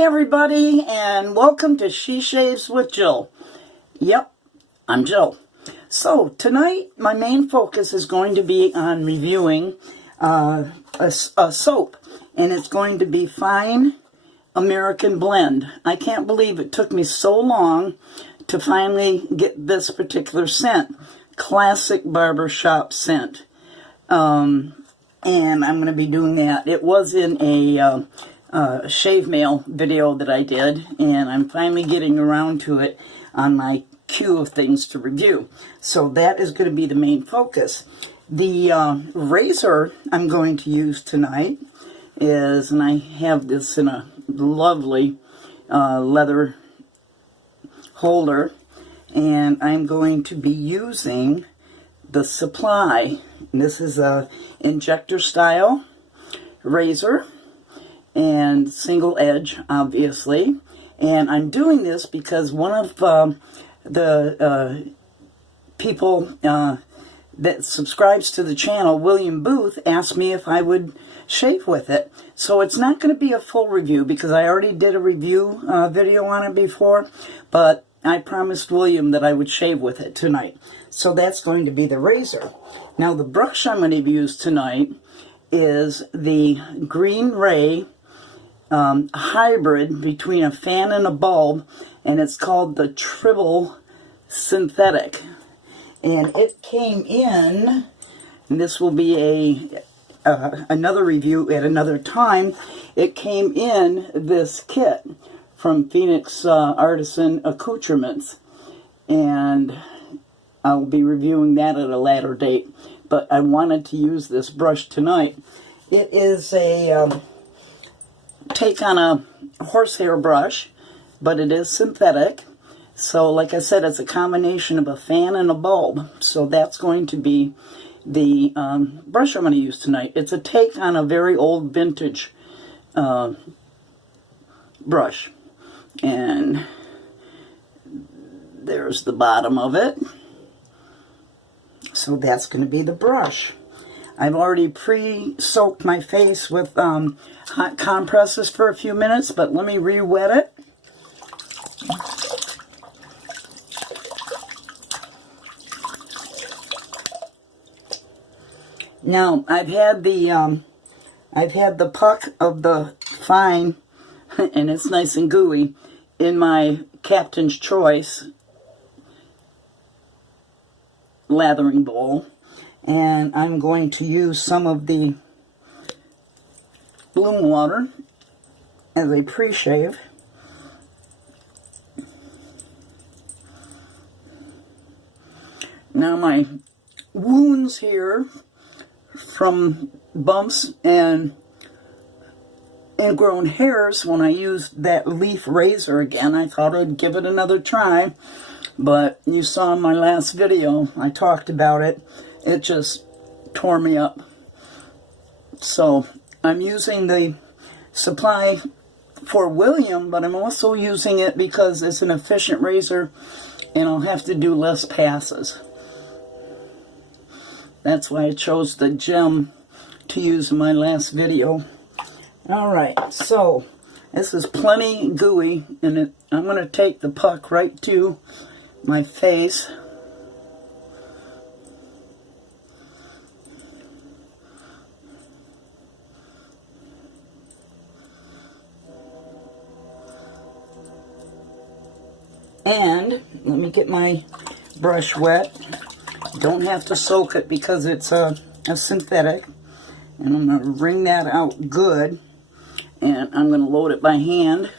Everybody, and welcome to She Shaves with Jill. Yep, I'm Jill. So tonight my main focus is going to be on reviewing a soap, and it's going to be Fine American Blend. I can't believe it took me so long to finally get this particular scent. Classic barbershop scent. And I'm going to be doing that. It was in a shave mail video that I did, and I'm finally getting around to it on my queue of things to review. So that is going to be the main focus. The razor I'm going to use tonight is, and I have this in a lovely leather holder, and I'm going to be using the Supply. And this is a Injector style razor, and single edge, obviously. And I'm doing this because one of the people that subscribes to the channel, William Booth, asked me if I would shave with it. So it's not going to be a full review because I already did a review video on it before, but I promised William that I would shave with it tonight. So that's going to be the razor. Now the brush I'm going to use tonight is the Green Ray hybrid between a fan and a bulb, and it's called the Tribble Synthetic. And it came in, and this will be another review at another time. It came in this kit from Phoenix Artisan Accoutrements, and I'll be reviewing that at a later date. But I wanted to use this brush tonight. It is a take on a horsehair brush, but it is synthetic. So like I said, it's a combination of a fan and a bulb. So that's going to be the brush I'm going to use tonight. It's a take on a very old vintage brush. And there's the bottom of it. So that's going to be the brush. I've already pre-soaked my face with hot compresses for a few minutes, but let me re-wet it. Now I've had the puck of the Fine, and it's nice and gooey, in my Captain's Choice lathering bowl. And I'm going to use some of the Bloom water as a pre-shave. Now my wounds here from bumps and ingrown hairs, when I used that leaf razor again, I thought I'd give it another try. But you saw in my last video, I talked about it. It just tore me up. So I'm using the Supply for William, but I'm also using it because it's an efficient razor and I'll have to do less passes. That's why I chose the gem to use in my last video. Alright, so this is plenty gooey, and I'm going to take the puck right to my face. And let me get my brush wet. Don't have to soak it because it's a synthetic. And I'm going to wring that out good. And I'm going to load it by hand.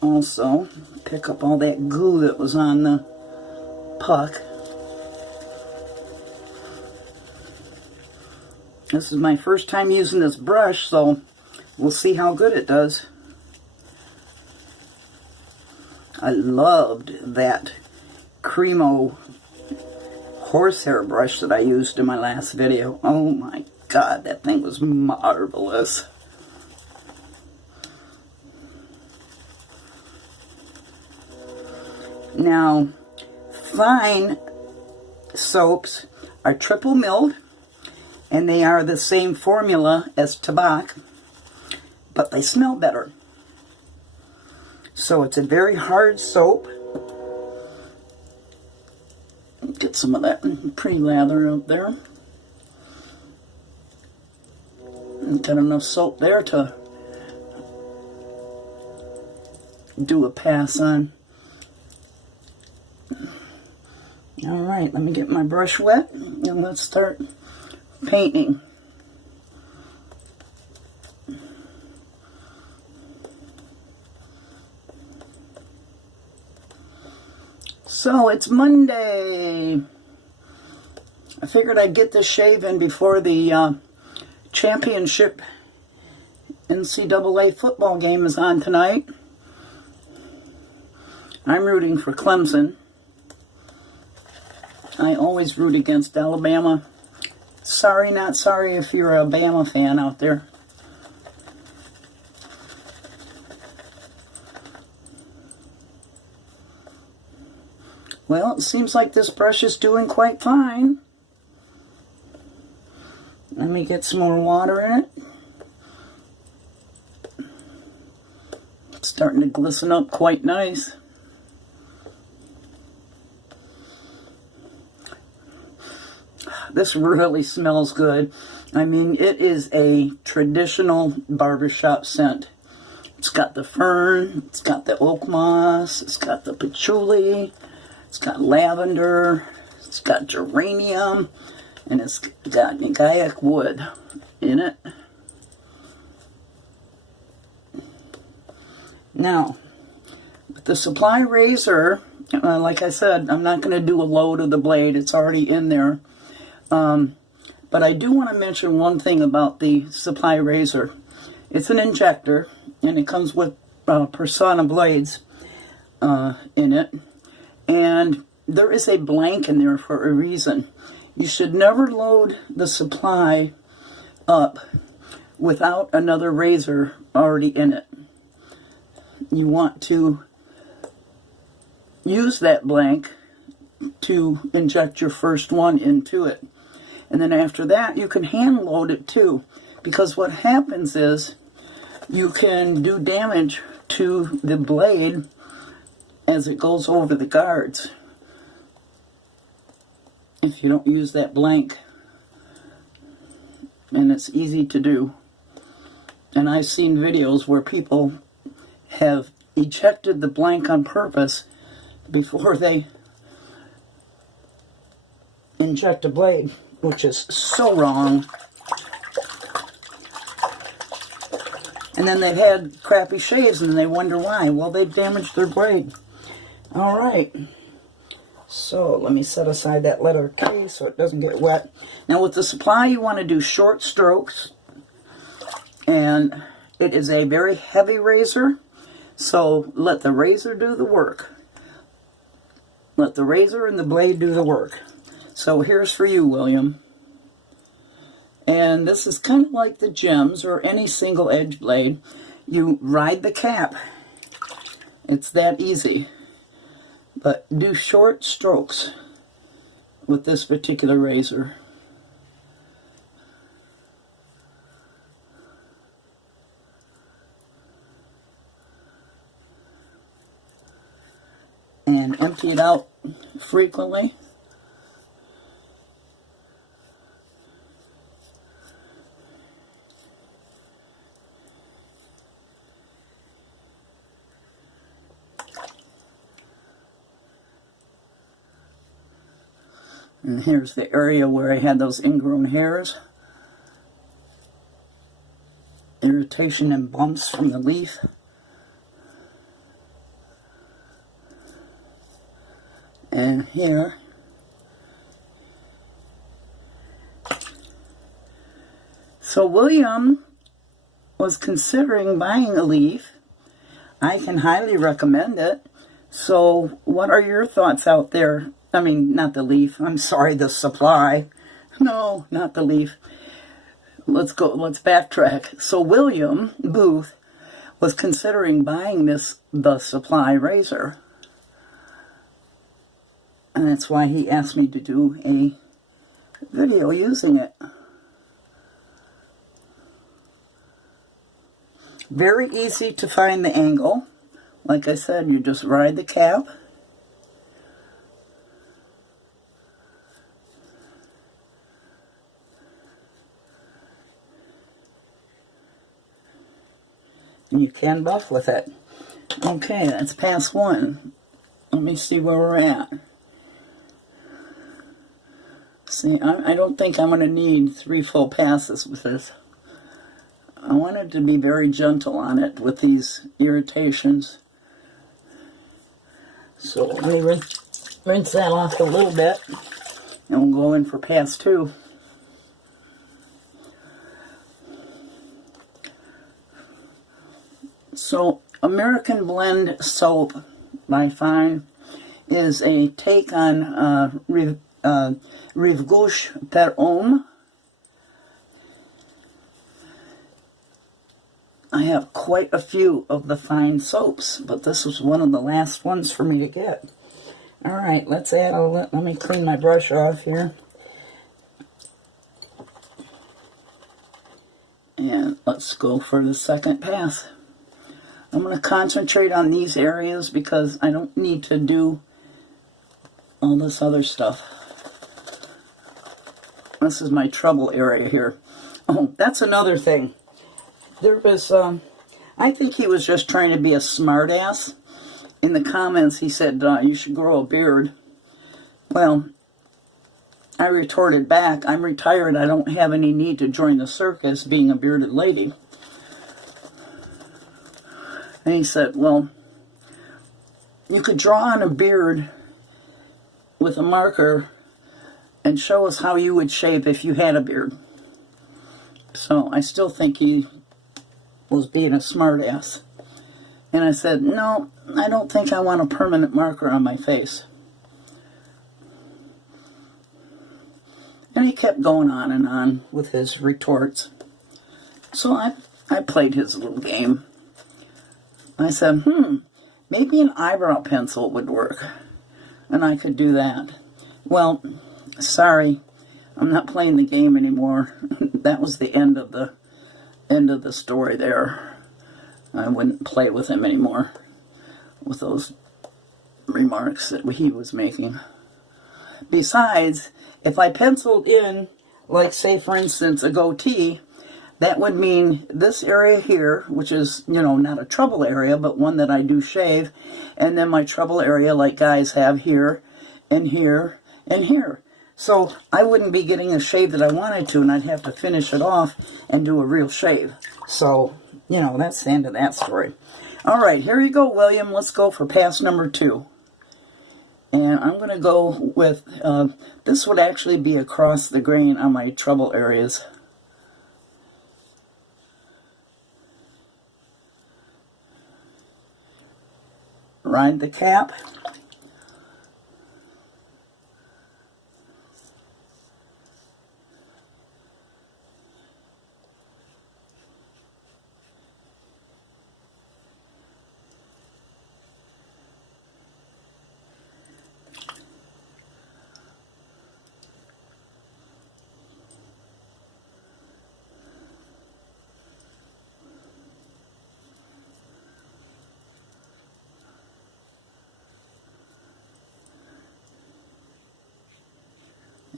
Also, pick up all that goo that was on the puck. This is my first time using this brush, so we'll see how good it does. I loved that Cremo horsehair brush that I used in my last video. Oh my God, that thing was marvelous. Now, fine soaps are triple milled, and they are the same formula as Tabac, but they smell better. So it's a very hard soap. Get some of that pre-lather up there. And got enough soap there to do a pass on. Alright, let me get my brush wet and let's start painting. So it's Monday. I figured I'd get this shave in before the championship NCAA football game is on tonight. I'm rooting for Clemson. I always root against Alabama. Sorry, not sorry if you're a Bama fan out there. Well, it seems like this brush is doing quite fine. Let me get some more water in it. It's starting to glisten up quite nice. This really smells good. I mean, it is a traditional barbershop scent. It's got the fern, it's got the oak moss, it's got the patchouli, it's got lavender, it's got geranium, and it's got Gaiac wood in it. Now, with the supply razor, like I said, I'm not going to do a load of the blade. It's already in there. But I do want to mention one thing about the supply razor. It's an injector, and it comes with Personna blades in it. And there is a blank in there for a reason. You should never load the supply up without another razor already in it. You want to use that blank to inject your first one into it. And then after that, you can hand load it too. Because what happens is you can do damage to the blade as it goes over the guards if you don't use that blank. And it's easy to do. And I've seen videos where people have ejected the blank on purpose before they inject a blade, which is so wrong. And then they've had crappy shaves and they wonder why. Well, they've damaged their blade. Alright. So, let me set aside that letter K so it doesn't get wet. Now, with the supply, you want to do short strokes. And it is a very heavy razor. So, let the razor do the work. Let the razor and the blade do the work. So, here's for you, William. And this is kind of like the gems or any single edge blade. You ride the cap. It's that easy. But do short strokes with this particular razor. And empty it out frequently. And here's the area where I had those ingrown hairs. Irritation and bumps from the leaf. And here. So William was considering buying a leaf. I can highly recommend it. So what are your thoughts out there? I mean, not the leaf. I'm sorry, the supply. No, not the leaf. Let's let's backtrack. So William Booth was considering buying the supply razor. And that's why he asked me to do a video using it. Very easy to find the angle. Like I said, you just ride the cap. And you can buff with it. Okay, that's pass one. Let me see where we're at. See, I don't think I'm going to need 3 full passes with this. I wanted to be very gentle on it with these irritations. So let me rinse that off a little bit, and we'll go in for pass 2. So American Blend soap by Fine is a take on Rive Gauche per Homme. I have quite a few of the Fine soaps, but this was one of the last ones for me to get. Alright, let's add let me clean my brush off here. And let's go for the second pass. I'm going to concentrate on these areas because I don't need to do all this other stuff. This is my trouble area here. Oh, that's another thing. There was, I think he was just trying to be a smartass. In the comments he said, you should grow a beard. Well, I retorted back, I'm retired, I don't have any need to join the circus being a bearded lady. And he said, well, you could draw on a beard with a marker and show us how you would shape if you had a beard. So I still think he was being a smartass. And I said, no, I don't think I want a permanent marker on my face. And he kept going on and on with his retorts. So I played his little game. I said, maybe an eyebrow pencil would work. And I could do that. Well, sorry, I'm not playing the game anymore. That was the end of the story there. I wouldn't play with him anymore with those remarks that he was making. Besides, if I penciled in, like say for instance a goatee, that would mean this area here, which is, you know, not a trouble area, but one that I do shave, and then my trouble area like guys have here, and here, and here. So I wouldn't be getting a shave that I wanted to, and I'd have to finish it off and do a real shave. So, you know, that's the end of that story. All right, here you go, William. Let's go for pass number 2. And I'm going to go with, this would actually be across the grain on my trouble areas. Ride the cap.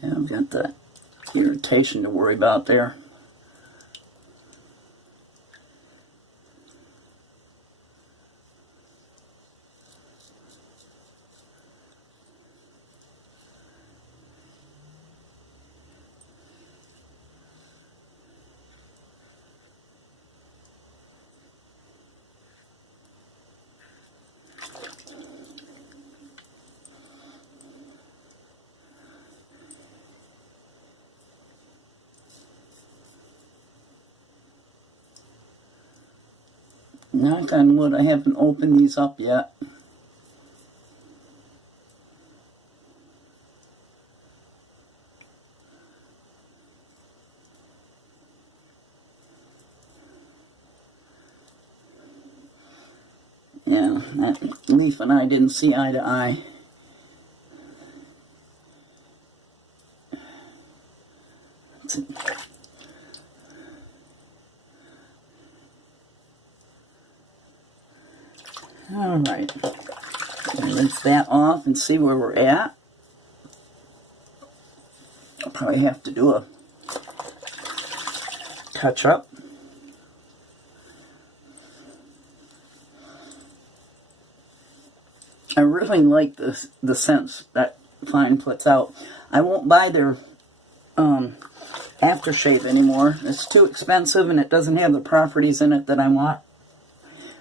Yeah, I've got that irritation to worry about there. Knock on wood, I haven't opened these up yet. Yeah, that Leaf and I didn't see eye to eye. Let's see. All right, rinse that off and see where we're at. I'll probably have to do a touch up. I really like the scents that Fine puts out. I won't buy their aftershave anymore. It's too expensive and it doesn't have the properties in it that I want.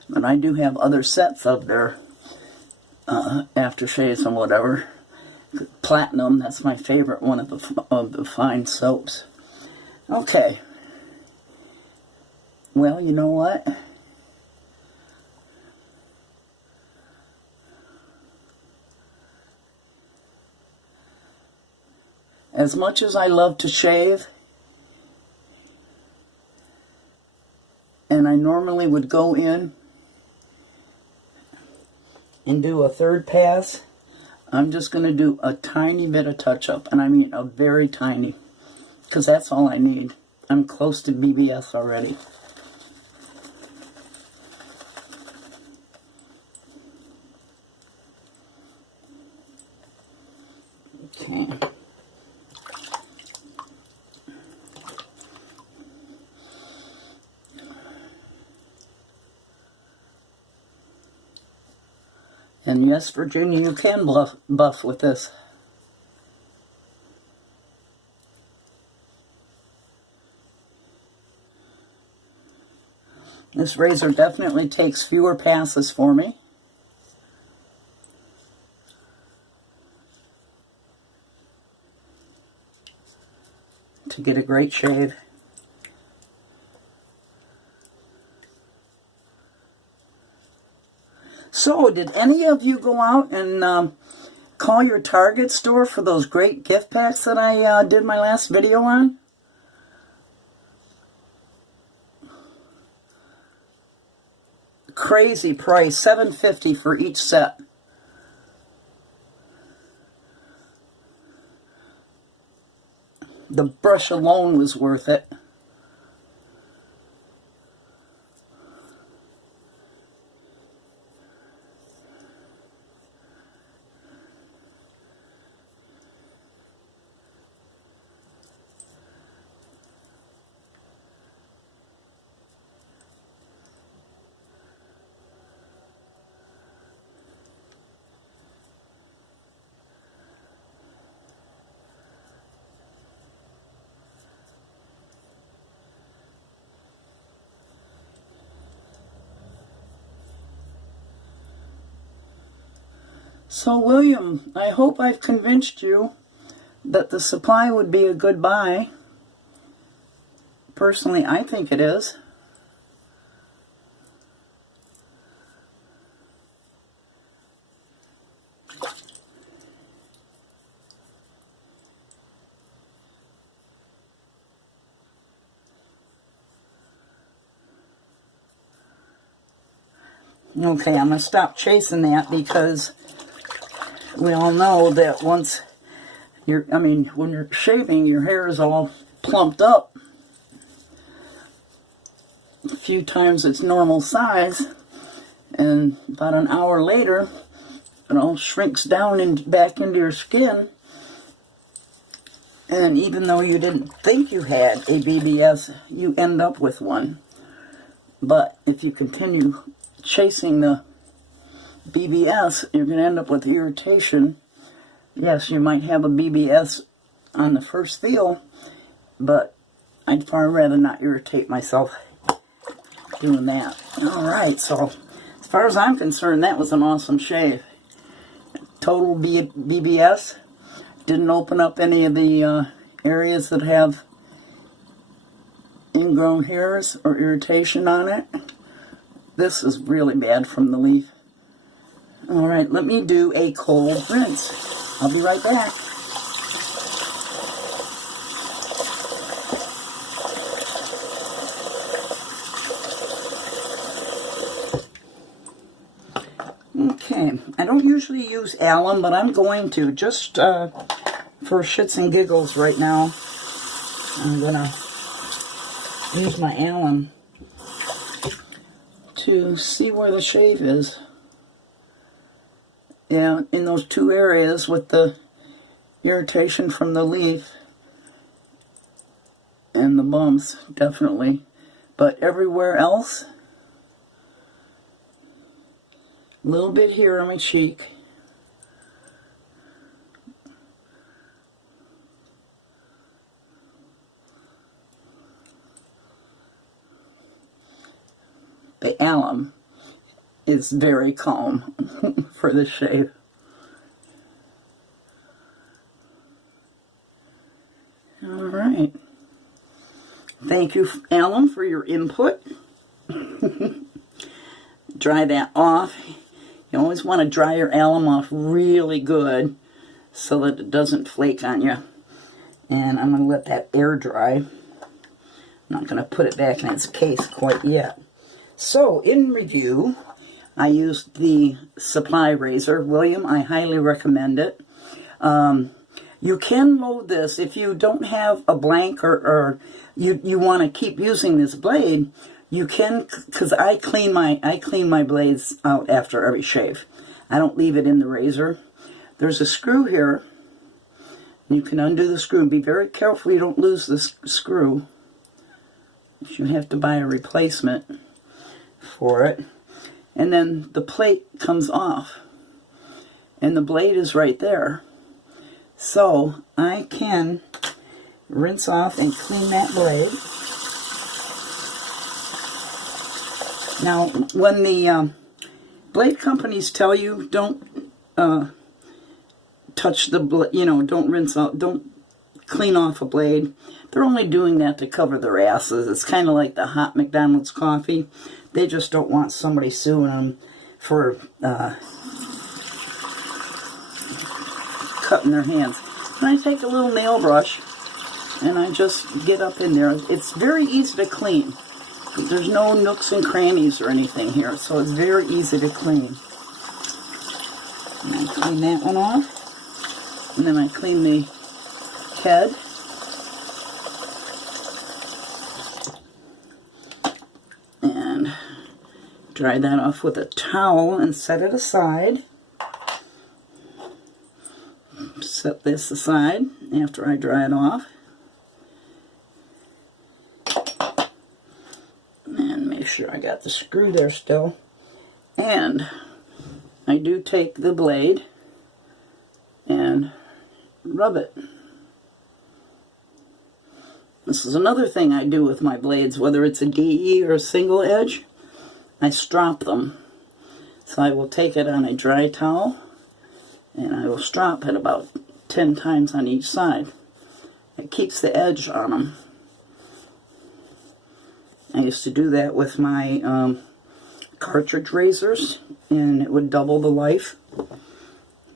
But I do have other sets of their aftershaves and whatever. Platinum, that's my favorite one of the Fine soaps. Okay. Well, you know what? As much as I love to shave, and I normally would go in and do a third pass, I'm just going to do a tiny bit of touch-up, and I mean a very tiny, because that's all I need. I'm close to BBS already. Okay. And yes, Virginia, you can buff with this. This razor definitely takes fewer passes for me. To get a great shave. So, did any of you go out and call your Target store for those great gift packs that I did my last video on? Crazy price, $7.50 for each set. The brush alone was worth it. So, William, I hope I've convinced you that the supply would be a good buy. Personally, I think it is. Okay, I'm going to stop chasing that because we all know that once when you're shaving, your hair is all plumped up a few times its normal size, and about an hour later, it all shrinks down and back into your skin. And even though you didn't think you had a BBS, you end up with one. But if you continue chasing the BBS, you're going to end up with irritation. Yes, you might have a BBS on the first feel, but I'd far rather not irritate myself doing that. Alright, so as far as I'm concerned, that was an awesome shave. Total BBS. Didn't open up any of the areas that have ingrown hairs or irritation on it. This is really bad from the leaf. Alright, let me do a cold rinse. I'll be right back. Okay, I don't usually use alum, but I'm going to, just for shits and giggles right now. I'm going to use my alum to see where the shave is. Yeah, in those two areas with the irritation from the leaf and the bumps, definitely. But everywhere else, a little bit here on my cheek. The alum is very calm for this shave. All right. Thank you, alum, for your input. Dry that off. You always want to dry your alum off really good so that it doesn't flake on you. And I'm going to let that air dry. I'm not going to put it back in its case quite yet. So, in review, I used the supply razor. William, I highly recommend it. You can load this if you don't have a blank or you want to keep using this blade. You can, because I clean my blades out after every shave. I don't leave it in the razor. There's a screw here. You can undo the screw and be very careful you don't lose the screw. You have to buy a replacement for it. And then the plate comes off. And the blade is right there. So I can rinse off and clean that blade. Now, when the blade companies tell you don't touch the blade, don't rinse out, don't clean off a blade, they're only doing that to cover their asses. It's kind of like the hot McDonald's coffee. They just don't want somebody suing them for cutting their hands. And I take a little nail brush and I just get up in there. It's very easy to clean. There's no nooks and crannies or anything here, so it's very easy to clean. And I clean that one off. And then I clean the head. And dry that off with a towel and set it aside. Set this aside after I dry it off. And make sure I got the screw there still. And I do take the blade and rub it. This is another thing I do with my blades, whether it's a DE or a single edge, I strop them. So I will take it on a dry towel and I will strop it about 10 times on each side. It keeps the edge on them. I used to do that with my cartridge razors, and it would double the life.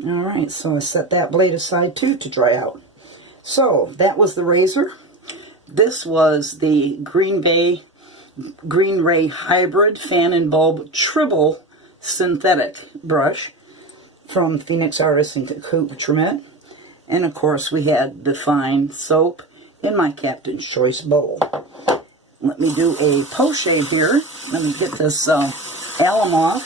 Alright, so I set that blade aside too to dry out. So, that was the razor. This was the Green Ray Hybrid Fan and Bulb Tribble synthetic brush from Phoenix Artists and Accoutrement. And of course we had the fine soap in my Captain's Choice bowl. Let me do a post shave here. Let me get this alum off.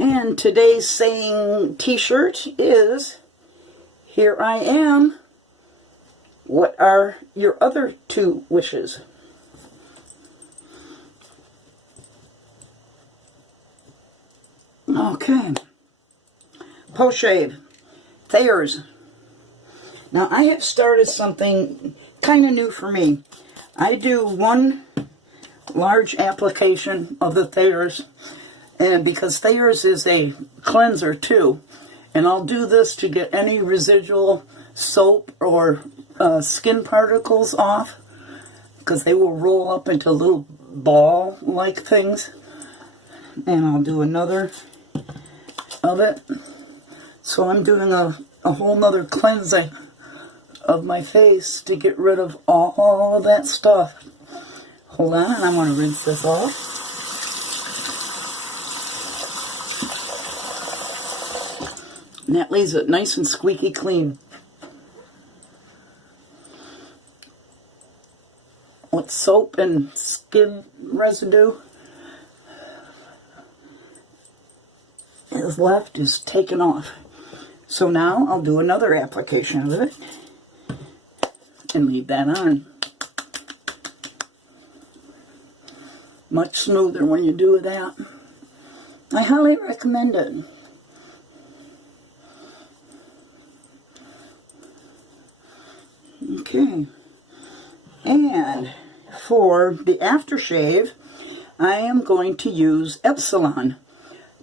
And today's saying t-shirt is, "Here I am. What are your other 2 wishes?" Okay. Post shave. Thayers. Now I have started something kind of new for me. I do one large application of the Thayers, and because Thayers is a cleanser too, and I'll do this to get any residual soap or skin particles off, because they will roll up into little ball-like things. And I'll do another of it. So I'm doing a whole nother cleansing of my face to get rid of all that stuff. Hold on, I want to rinse this off. And that leaves it nice and squeaky clean. With soap and skin residue is left is taken off. So now I'll do another application of it and leave that on. Much smoother when you do that. I highly recommend it. Okay. And for the aftershave, I am going to use Epsilon.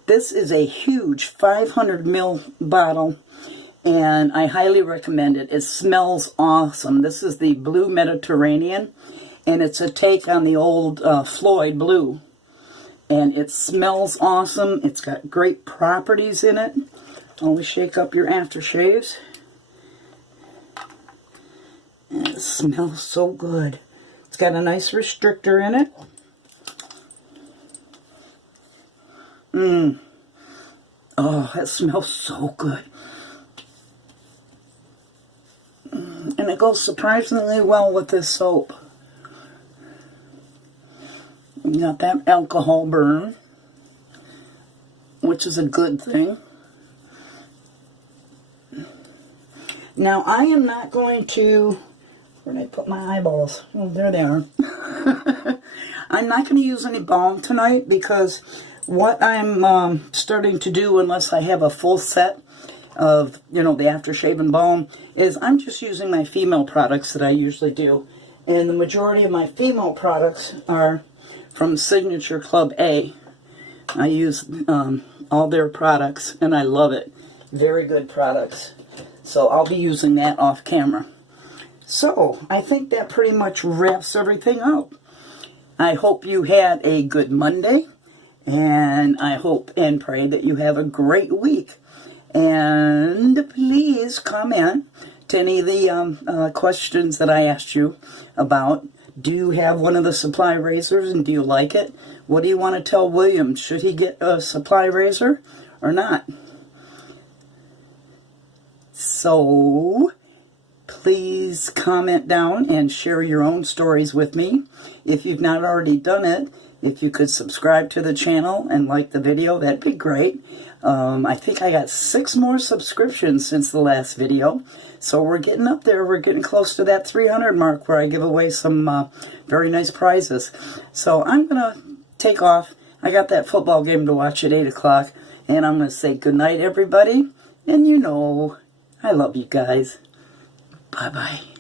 This is a huge 500 ml bottle, and I highly recommend it. It smells awesome. This is the Blue Mediterranean, and it's a take on the old Floyd Blue. And it smells awesome. It's got great properties in it. Always shake up your aftershaves. And it smells so good. It's got a nice restrictor in it. Oh, that smells so good. And it goes surprisingly well with this soap. You got that alcohol burn, which is a good thing. Now, I am not going to... Where did I put my eyeballs? Oh, there they are. I'm not going to use any balm tonight because what I'm starting to do, unless I have a full set of, you know, the aftershave and balm, is I'm just using my female products that I usually do. And the majority of my female products are from Signature Club A. I use all their products, and I love it. Very good products. So I'll be using that off camera. So, I think that pretty much wraps everything up. I hope you had a good Monday, and I hope and pray that you have a great week. And please comment to any of the questions that I asked you about. Do you have one of the supply razors, and do you like it? What do you want to tell William? Should he get a supply razor or not? So... please comment down and share your own stories with me. If you've not already done it, if you could subscribe to the channel and like the video, that'd be great. I think I got 6 more subscriptions since the last video. So we're getting up there. We're getting close to that 300 mark where I give away some very nice prizes. So I'm going to take off. I got that football game to watch at 8 o'clock. And I'm going to say goodnight, everybody. And you know, I love you guys. Bye-bye.